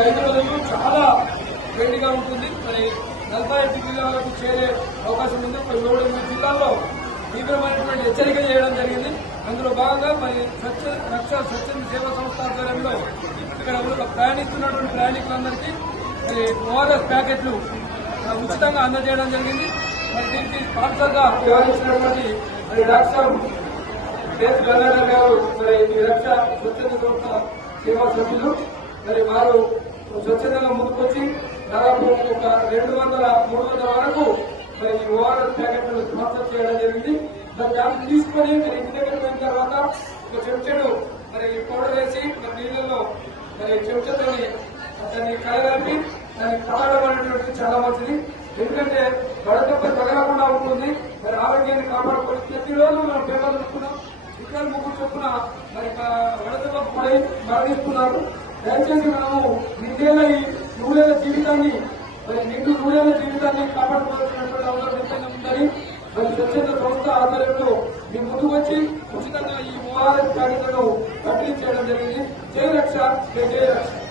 5 రోజులు చాలా వేడిగా ఉంటుంది. మరి 40 డిగ్రీల వరకు చేరే అవకాశం ఉంది. 7 జిల్లాల్లో తీవ్రమైనటువంటి హెచ్చరిక చేయడం జరిగింది. అందులో భాగంగా మరి స్వచ్ఛంద సేవా సంస్థ ఆధ్వర్యంలో ఇక్కడ ప్రయాణిస్తున్నటువంటి ప్రయాణికులందరికీ మరి ఓఆర్ఎస్ ప్యాకెట్లు ఉచితంగా అందజేయడం జరిగింది. మరి దీనికి స్పాన్సర్ గా వ్యవహరించినటువంటి మరి డాక్టర్ గంగాధర్ గారు మరి రక్ష స్వచ్ఛంద సంస్థ సేవా సభ్యులు మరి వారు స్వచ్ఛందంగా ముందుకొచ్చి దాదాపు ఒక 200-300 వరకు మరి ఓఆర్ఎస్ ప్యాకెట్లు స్పాన్సర్ చేయడం జరిగింది. దాన్ని తీసుకొని మరి ఇంటి దగ్గర పోయిన తర్వాత ఒక చెంచాడు మరి పౌడర్ వేసి మరి నీళ్ళలో మరి చెంచాతో దాన్ని కలగలిపి దాన్ని తాగడం అనేటువంటిది చాలా మంచిది. ఎందుకంటే వడదెబ్బ తగలకుండా ఉంటుంది. మరి ఆరోగ్యాన్ని కాపాడుకోవాలి. ప్రతిరోజు మనం పేపర్లు చూస్తున్నాం, ఇద్దరు ముగ్గురు చొప్పున మరి వడదెబ్బ పడి మరణిస్తున్నారు. దయచేసి మనము నిండేళ్ల ఈ నూరేళ్ల జీవితాన్ని మరి నిండు నూరేళ్ల జీవితాన్ని కాపాడుకోవాల్సినటువంటి అవసరం ఎంతైనా ఉందని మరి స్వచ్ఛంద సంస్థ ఆధ్వర్యంలో మీ ముందుకు వచ్చి ఉచితంగా ఈ ఓఆర్ఎస్ ప్యాకెట్లను పంపిణీ చేయడం జరిగింది. జై రక్ష, జై రక్ష.